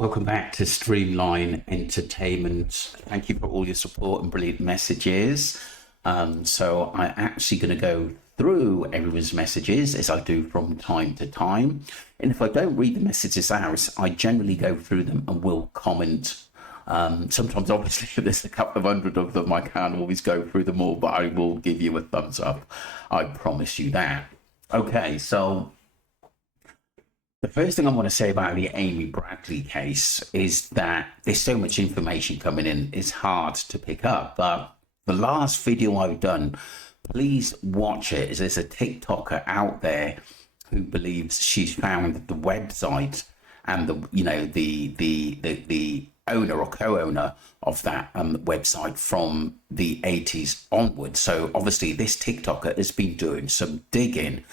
Welcome back to Streamline Entertainment. Thank you for all your support and brilliant messages. So I'm actually going to go through everyone's messages as I do from time to time. And if I don't read the messages out, I generally go through them and will comment. Sometimes, obviously, if there's a couple of hundred of them, I can't always go through them all, but I will give you a thumbs up. I promise you that. Okay, so the first thing I want to say about the Amy Bradley case is that there's so much information coming in, it's hard to pick up. But the last video I've done, please watch it. There's a TikToker out there who believes she's found the website and the owner or co-owner of that website from the 80s onwards. So obviously this TikToker has been doing some digging.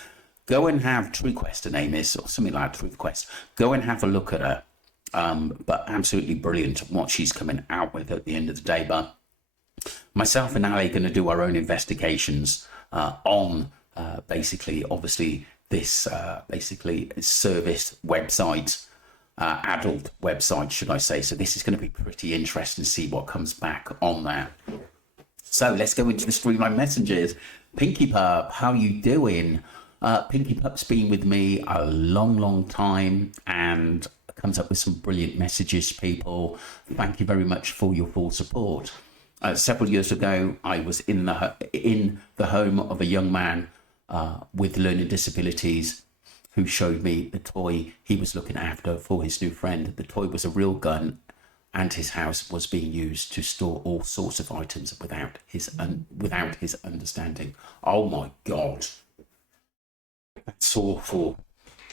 Go and have TrueQuest, her name is, or something like TrueQuest. Go and have a look at her. But absolutely brilliant what she's coming out with at the end of the day. But myself and Ali are going to do our own investigations on basically, obviously, this basically service website, adult website, should I say. So this is going to be pretty interesting to see what comes back on that. So let's go into the Streamline messages. Pinky Pup, how you doing? Pinky Pup's been with me a long time and comes up with some brilliant messages, people. Thank you very much for your full support. Several years ago, I was in the home of a young man with learning disabilities who showed me the toy he was looking after for his new friend. The toy was a real gun, and his house was being used to store all sorts of items without his understanding. Oh my God. That's awful,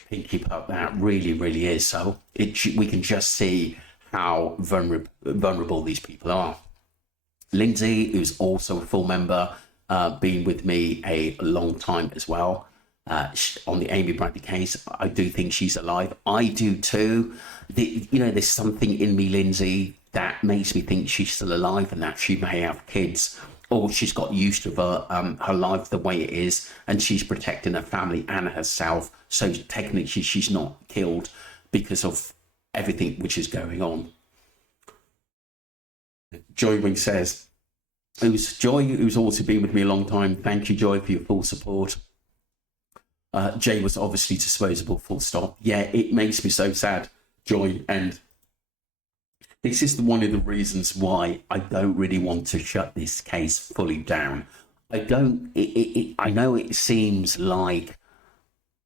Pinky Pup. That really is. So we can just see how vulnerable these people are. Lindsay, who's also a full member, been with me a long time as well. On the Amy Bradley case, I do think she's alive. I do too. There's something in me, Lindsay, that makes me think she's still alive and that she may have kids, or she's got used to her life the way it is, and she's protecting her family and herself. So technically, she's not killed because of everything which is going on. Joy Wing says, Joy, who's also been with me a long time. Thank you, Joy, for your full support. Jay was obviously disposable, full stop. Yeah, it makes me so sad, Joy, and this is one of the reasons why I don't really want to shut this case fully down. I know it seems like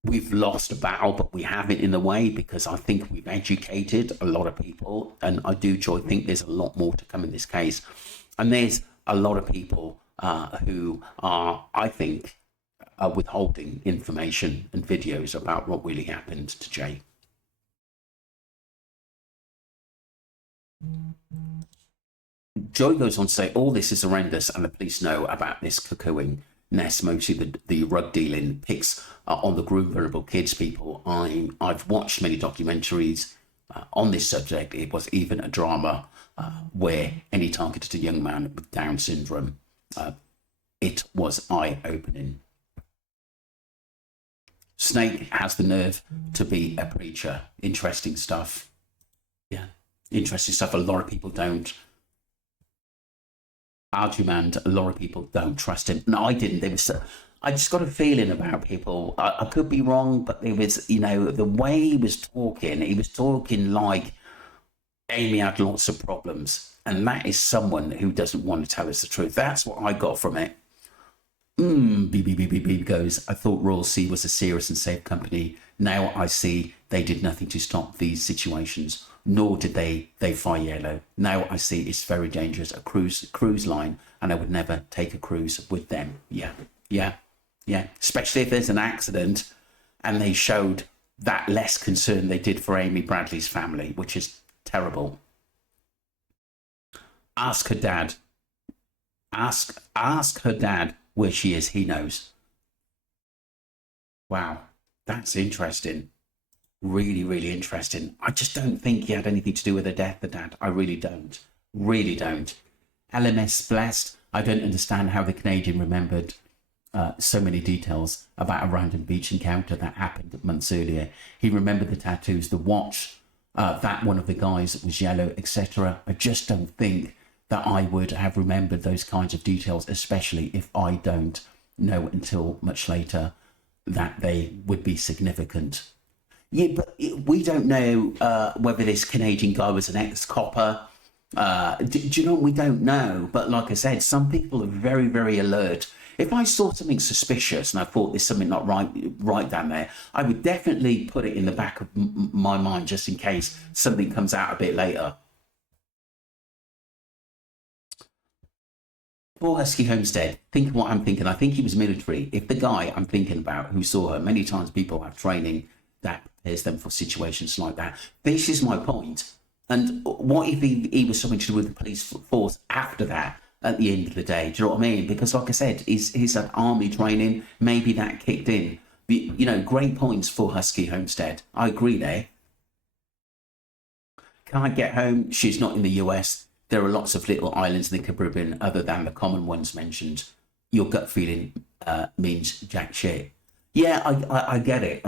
we've lost a battle, but we haven't in a way, because I think we've educated a lot of people, and I do, Joy, think there's a lot more to come in this case. And there's a lot of people who are, I think, withholding information and videos about what really happened to Jay. Joy goes on to say, all this is horrendous and the police know about this cuckooing nest, mostly the rug dealing pics on the group vulnerable kids, people. I've watched many documentaries on this subject. It was even a drama where any targeted a young man with Down syndrome. It was eye-opening. Snake has the nerve to be a preacher. Interesting stuff. Yeah, interesting stuff. A lot of people don't. Argument, a lot of people don't trust him. No, I didn't. I just got a feeling about people. I could be wrong, but there was, the way he was talking like Amy had lots of problems. And that is someone who doesn't want to tell us the truth. That's what I got from it. BBBBB goes, I thought Royal Sea was a serious and safe company. Now I see they did nothing to stop these situations, nor did they fly yellow. Now I see it's very dangerous, a cruise line, and I would never take a cruise with them. Yeah. Especially if there's an accident, and they showed that less concern they did for Amy Bradley's family, which is terrible. Ask her dad. Ask her dad where she is. He knows. Wow, that's interesting. Really interesting. I just don't think he had anything to do with her death, the dad. I really don't. LMS Blessed. I don't understand how the Canadian remembered so many details about a random beach encounter that happened months earlier. He remembered the tattoos, the watch that one of the guys was yellow, etc. I just don't think that I would have remembered those kinds of details, especially if I don't know until much later that they would be significant. Yeah, but we don't know whether this Canadian guy was an ex-copper. Do you know, we don't know. But like I said, some people are very, very alert. If I saw something suspicious and I thought there's something not right down there, I would definitely put it in the back of my mind just in case something comes out a bit later. Paul Husky Homestead, think of what I'm thinking. I think he was military. If the guy I'm thinking about who saw her, many times people have training that prepares them for situations like that. This is my point. And what if he was something to do with the police force after that at the end of the day? Do you know what I mean? Because like I said, he's had army training. Maybe that kicked in. You know, great points for Husky Homestead. I agree there. Can't get home. She's not in the US. There are lots of little islands in the Caribbean other than the common ones mentioned. Your gut feeling means jack shit. Yeah, I get it.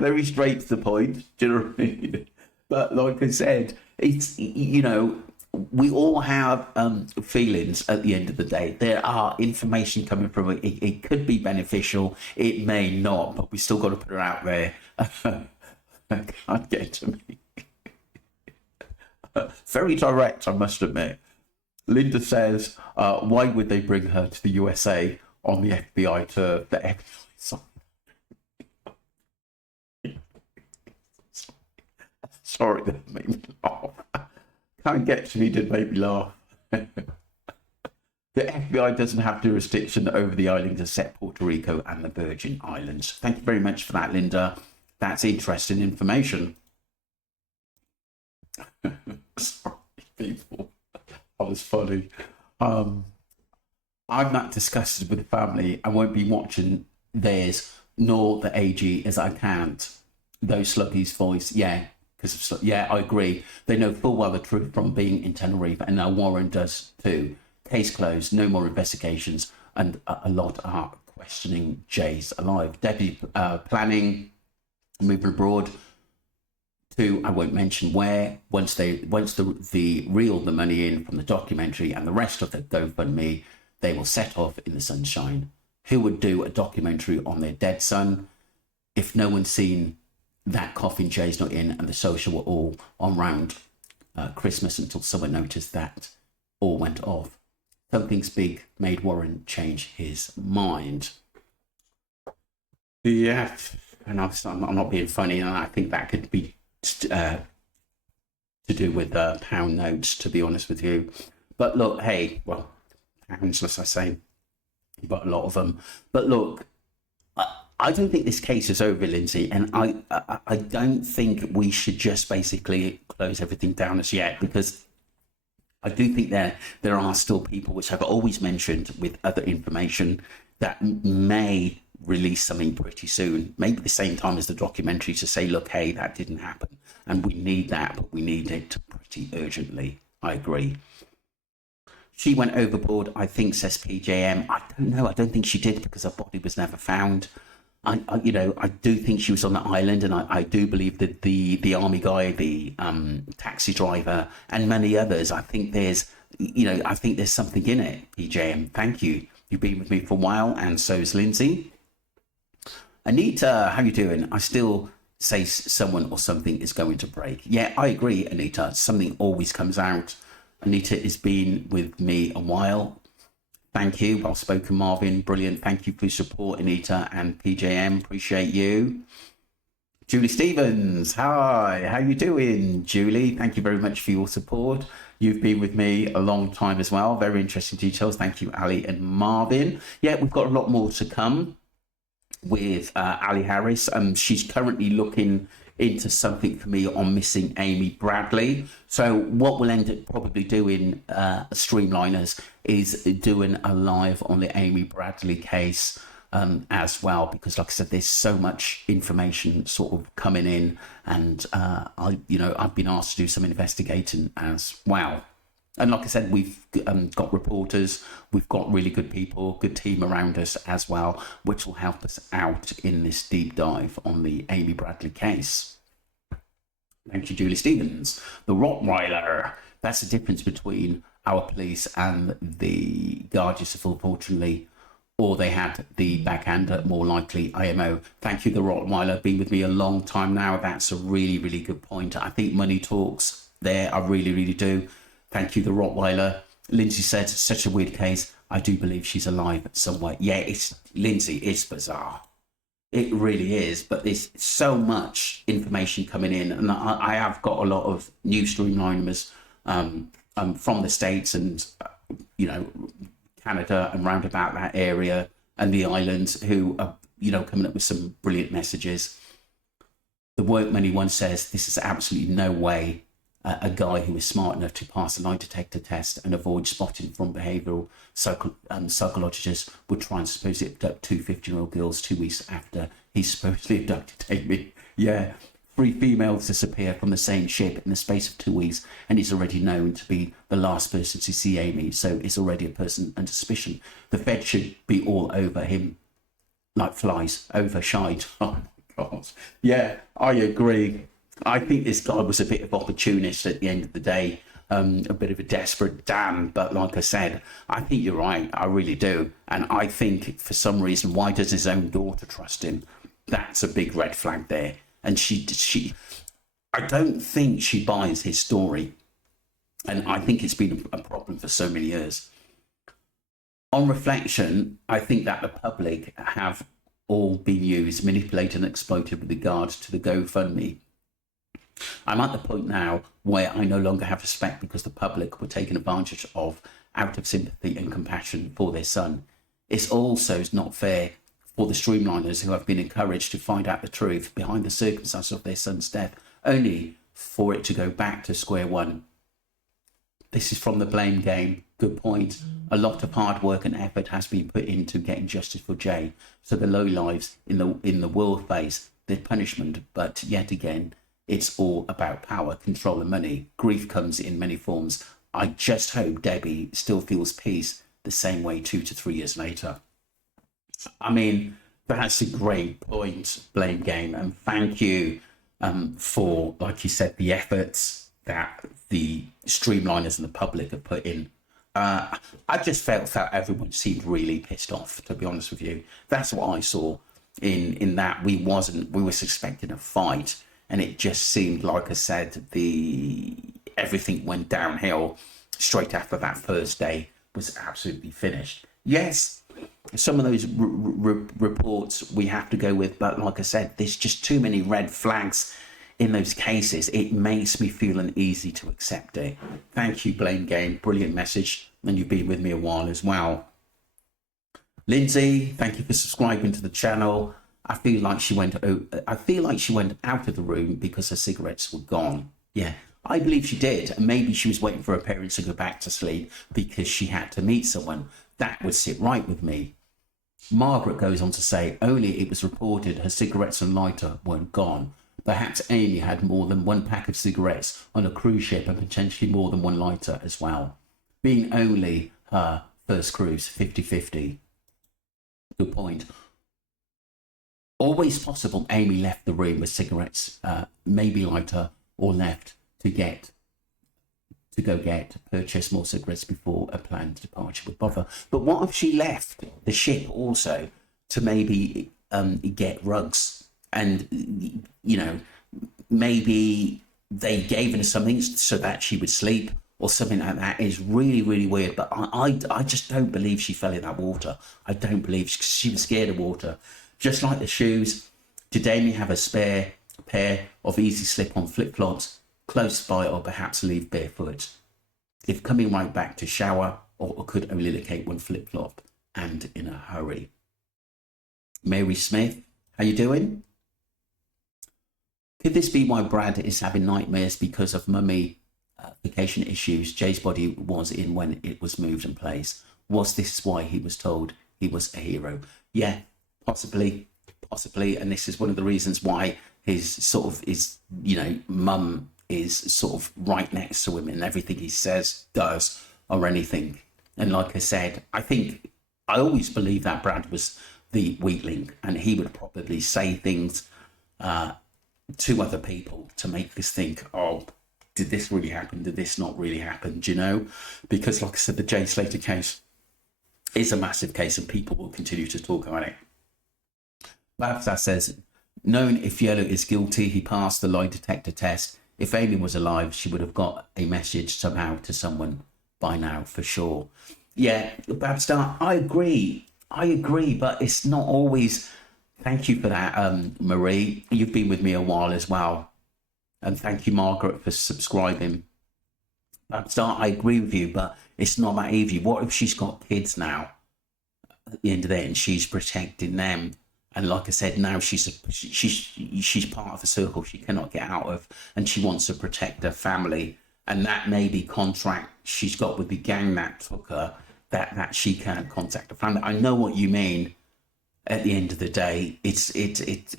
Very straight to the point. Do you know what I mean? But like I said, it's, you know, we all have feelings at the end of the day. There are information coming from it. It could be beneficial. It may not, but we still got to put it out there. Can't get to me. Very direct, I must admit. Linda says, why would they bring her to the USA on the FBI turf? The FBI side. Sorry, that made me laugh. Can't get to me, did make me laugh. The FBI doesn't have jurisdiction over the islands except Puerto Rico and the Virgin Islands. Thank you very much for that, Linda. That's interesting information. Sorry, people. That was funny. I'm not disgusted with the family. I won't be watching theirs nor the AG as I can't. Though Sluggy's voice, yeah, because of yeah, I agree. They know full well the truth from being in Tenerife, and now Warren does too. Case closed. No more investigations, and a lot are questioning Jay's alive. Deputy planning. Moving abroad to, I won't mention where, once the reel the money in from the documentary and the rest of the GoFundMe, they will set off in the sunshine. Who would do a documentary on their dead son if no one's seen that coffin Jay's not in and the social were all on round Christmas until someone noticed that all went off? Something's big made Warren change his mind. Yeah. And I'm not being funny, and I think that could be to do with pound notes, to be honest with you. But look, hey, well, pounds, as I say, but a lot of them. But look, I don't think this case is over, Lindsay, and I don't think we should just basically close everything down as yet, because I do think there are still people, which I've always mentioned with other information, that may release something pretty soon, maybe the same time as the documentary, to say, look, hey, that didn't happen and we need that, but we need it pretty urgently. I agree. She went overboard, I think, says PJM. I don't know. I don't think she did, because her body was never found. I do think she was on the island, and I do believe that the army guy, the taxi driver, and many others, I think there's something in it, PJM. Thank you. You've been with me for a while, and so's Lindsay. Anita, how you doing? I still say someone or something is going to break. Yeah, I agree, Anita. Something always comes out. Anita has been with me a while. Thank you. Well spoken, Marvin. Brilliant. Thank you for your support, Anita and PJM. Appreciate you. Julie Stevens. Hi. How you doing, Julie? Thank you very much for your support. You've been with me a long time as well. Very interesting details. Thank you, Ali and Marvin. Yeah, we've got a lot more to come with Ali Harris. She's currently looking into something for me on missing Amy Bradley. So what we'll end up probably doing, Streamliners, is doing a live on the Amy Bradley case as well, because like I said, there's so much information sort of coming in, and I've been asked to do some investigating as well. And like I said, we've got reporters, we've got really good people, good team around us as well, which will help us out in this deep dive on the Amy Bradley case. Thank you, Julie Stevens. The Rottweiler. That's the difference between our police and the Guardians, unfortunately, or they had the backhander, more likely IMO. Thank you, the Rottweiler. Been with me a long time now. That's a really, really good point. I think money talks there. I really, really do. Thank you, the Rottweiler. Lindsay said, such a weird case. I do believe she's alive somewhere. Yeah, Lindsay, it's bizarre. It really is, but there's so much information coming in, and I have got a lot of new streamliners from the States and Canada and round about that area and the islands who are coming up with some brilliant messages. The Work Money one says this is absolutely no way a guy who is smart enough to pass a lie detector test and avoid spotting from behavioural psychologists would try and supposedly abduct two 15-year-old girls 2 weeks after he supposedly abducted Amy. Yeah, 3 females disappear from the same ship in the space of 2 weeks, and he's already known to be the last person to see Amy, so it's already a person under suspicion. The Fed should be all over him like flies, overshied. Oh my God. Yeah, I agree. I think this guy was a bit of opportunist at the end of the day, a bit of a desperate damn. But like I said, I think you're right. I really do. And I think for some reason, why does his own daughter trust him? That's a big red flag there. And I don't think she buys his story. And I think it's been a problem for so many years. On reflection, I think that the public have all been used, manipulated and exploited with regard to the GoFundMe. I'm at the point now where I no longer have respect because the public were taken advantage of out of sympathy and compassion for their son. It's also not fair for the streamliners who have been encouraged to find out the truth behind the circumstances of their son's death, only for it to go back to square one. This is from the blame game. Good point. A lot of hard work and effort has been put into getting justice for Jay. So the lowlives in the world face their punishment, but yet again, it's all about power, control, and money. Grief comes in many forms. I just hope Debbie still feels peace the same way 2 to 3 years later. I mean, that's a great point, blame game. And thank you for, like you said, the efforts that the streamliners and the public have put in. I just felt everyone seemed really pissed off, to be honest with you. That's what I saw in that we were expecting a fight. And it just seemed, like I said, everything went downhill straight after that first day was absolutely finished. Yes, some of those reports we have to go with, but like I said, there's just too many red flags in those cases. It makes me feel uneasy to accept it. Thank you, Blame Game. Brilliant message. And you've been with me a while as well. Lindsay, thank you for subscribing to the channel. I feel like she went out of the room because her cigarettes were gone. Yeah, I believe she did. And maybe she was waiting for her parents to go back to sleep because she had to meet someone. That would sit right with me. Margaret goes on to say, only it was reported her cigarettes and lighter weren't gone. Perhaps Amy had more than one pack of cigarettes on a cruise ship and potentially more than one lighter as well. Being only her first cruise, 50-50. Good point. Always possible Amy left the room with cigarettes, maybe lighter, or left to purchase more cigarettes before a planned departure would bother. But what if she left the ship also to maybe get rugs? And, maybe they gave her something so that she would sleep or something like that. Is really, really weird. But I just don't believe she fell in that water. I don't believe she was scared of water. Just like the shoes, did Amy have a spare pair of easy slip-on flip-flops close by, or perhaps leave barefoot? If coming right back to shower, or could only locate one flip-flop and in a hurry. Mary Smith, how you doing? Could this be why Brad is having nightmares because of mummification issues Jay's body was in when it was moved in place? Was this why he was told he was a hero? Yeah. Possibly, and this is one of the reasons why his mum is sort of right next to him, and everything he says, does, or anything. And like I said, I always believe that Brad was the weakling, and he would probably say things to other people to make us think, oh, did this really happen? Did this not really happen? Do you know? Because like I said, the Jay Slater case is a massive case, and people will continue to talk about it. Babs says, known if Yellow is guilty, he passed the lie detector test. If Amy was alive, she would have got a message somehow to someone by now, for sure. Yeah, Babstar, I agree, but it's not always. Thank you for that, Marie. You've been with me a while as well. And thank you, Margaret, for subscribing. Babstar, I agree with you, but it's not that easy. What if she's got kids now at the end of the day and she's protecting them? And like I said, now she's part of a circle she cannot get out of, and she wants to protect her family. And that may be contract she's got with the gang that took her, that she can't contact her family. I know what you mean. At the end of the day, it's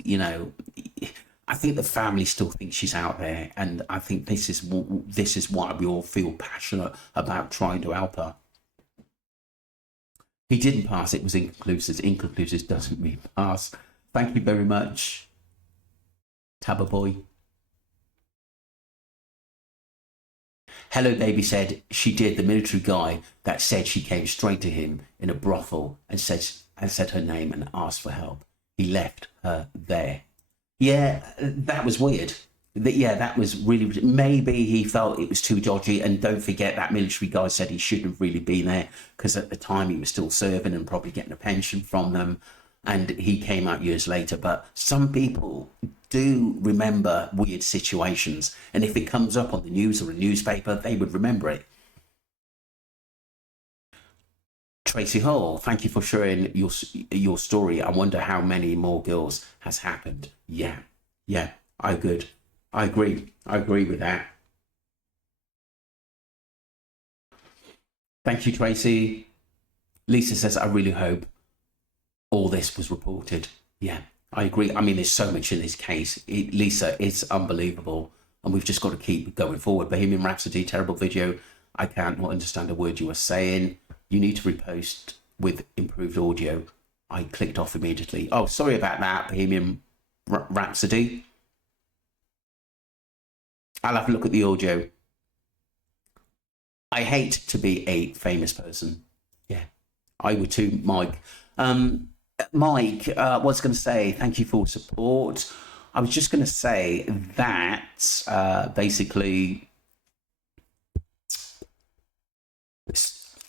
you know, I think the family still thinks she's out there, and I think this is why we all feel passionate about trying to help her. He didn't pass. It was inconclusive. Inconclusive doesn't mean pass. Thank you very much, Tabba Boy. Hello Baby said she did. The military guy that said she came straight to him in a brothel and said her name and asked for help. He left her there. Yeah, that was weird. Yeah, that was really, maybe he felt it was too dodgy. And don't forget that military guy said he shouldn't have really been there, because at the time he was still serving and probably getting a pension from them. And he came out years later. But some people do remember weird situations. And if it comes up on the news or a newspaper, they would remember it. Tracy Hall, thank you for sharing your story. I wonder how many more girls has happened. Yeah, I agree with that. Thank you, Tracy. Lisa says, I really hope all this was reported. Yeah, I agree. I mean, there's so much in this case. Lisa, it's unbelievable. And we've just got to keep going forward. Bohemian Rhapsody, terrible video. I can't understand a word you were saying. You need to repost with improved audio. I clicked off immediately. Oh, sorry about that, Bohemian Rhapsody. I'll have a look at the audio. I hate to be a famous person. Yeah, I would too, Mike. Mike, was going to say, thank you for support. I was just going to say that basically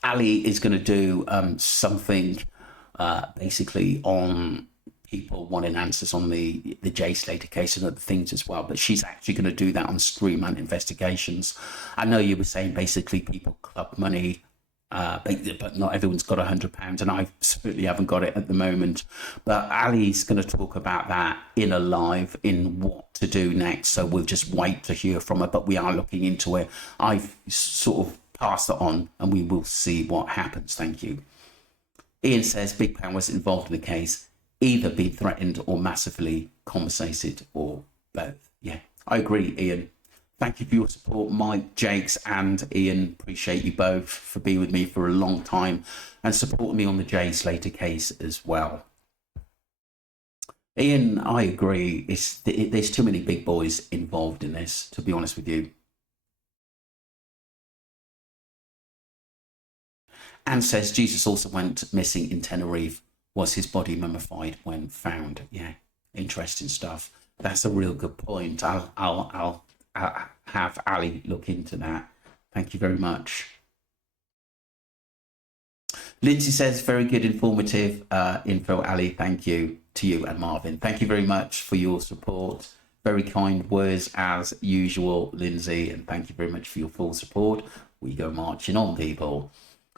Ali is going to do something basically on people wanting answers on the Jay Slater case and other things as well. But she's actually going to do that on Streamline Investigations. I know you were saying basically people club money, but not everyone's got £100, and I certainly haven't got it at the moment. But Ali's going to talk about that in a live, in what to do next. So we'll just wait to hear from her, but we are looking into it. I've sort of passed it on, and we will see what happens. Thank you. Ian says Big Pound was involved in the case, either be threatened or massively compensated, or both. Yeah, I agree, Ian. Thank you for your support, Mike, Jakes, and Ian. Appreciate you both for being with me for a long time and supporting me on the Jay Slater case as well. Ian, I agree. There's too many big boys involved in this, to be honest with you. Anne says Jesus also went missing in Tenerife. Was his body mummified when found? Yeah, interesting stuff. That's a real good point. I'll have Ali look into that. Thank you very much. Lindsay says, very good, informative info, Ali. Thank you to you and Marvin. Thank you very much for your support. Very kind words as usual, Lindsay, and thank you very much for your full support. We go marching on, people.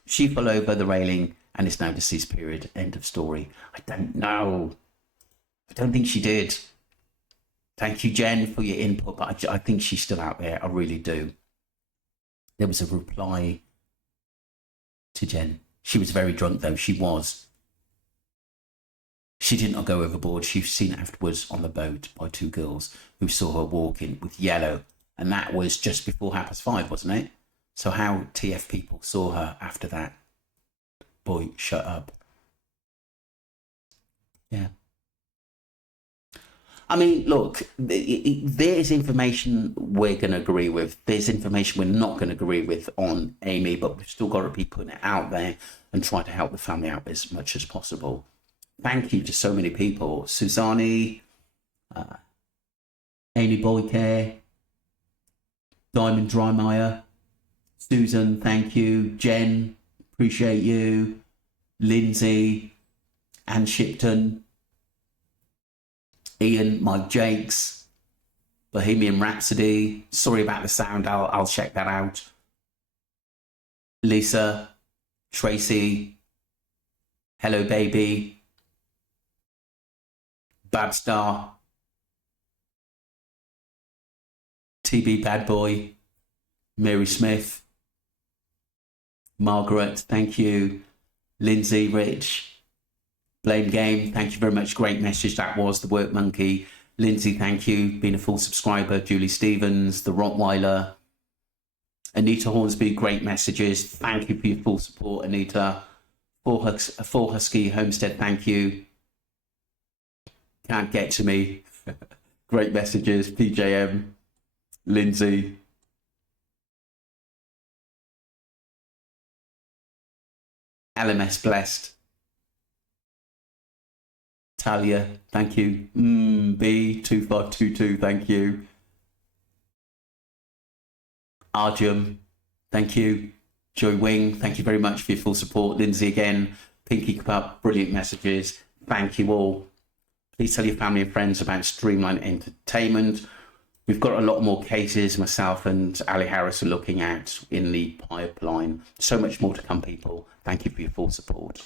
She fell over the railing and is now deceased, period. End of story. I don't know. I don't think she did. Thank you, Jen, for your input, but I think she's still out there. I really do. There was a reply to Jen. She was very drunk, though. She was. She did not go overboard. She was seen afterwards on the boat by two girls who saw her walking with Yellow And that was just before 5:30, wasn't it? So how TF people saw her after that. Boy, shut up. Yeah. I mean, look, there's information we're going to agree with. There's information we're not going to agree with on Amy, but we've still got to be putting it out there and try to help the family out as much as possible. Thank you to so many people. Suzanne, Amy Boycare, Diamond Drymeyer, Susan, thank you. Jen, appreciate you. Lindsay, Ann Shipton, Ian, Mike Jakes, Bohemian Rhapsody. Sorry about the sound. I'll check that out. Lisa, Tracy, Hello Baby, Babstar, TB Bad Boy, Mary Smith, Margaret, thank you. Lindsay, Rich, Blame Game, thank you very much. Great message that was. The Work Monkey. Lindsay, thank you. Being a full subscriber. Julie Stevens, The Rottweiler. Anita Hornsby, great messages. Thank you for your full support, Anita. Full Husky Homestead, thank you. Can't Get to Me. Great messages. PJM, Lindsay. LMS Blessed. Talia, thank you. B2522, thank you. Arjum, thank you. Joy Wing, thank you very much for your full support. Lindsay again, Pinky Cup, brilliant messages. Thank you all. Please tell your family and friends about Streamline Entertainment. We've got a lot more cases, myself and Ali Harris are looking at in the pipeline. So much more to come, people. Thank you for your full support.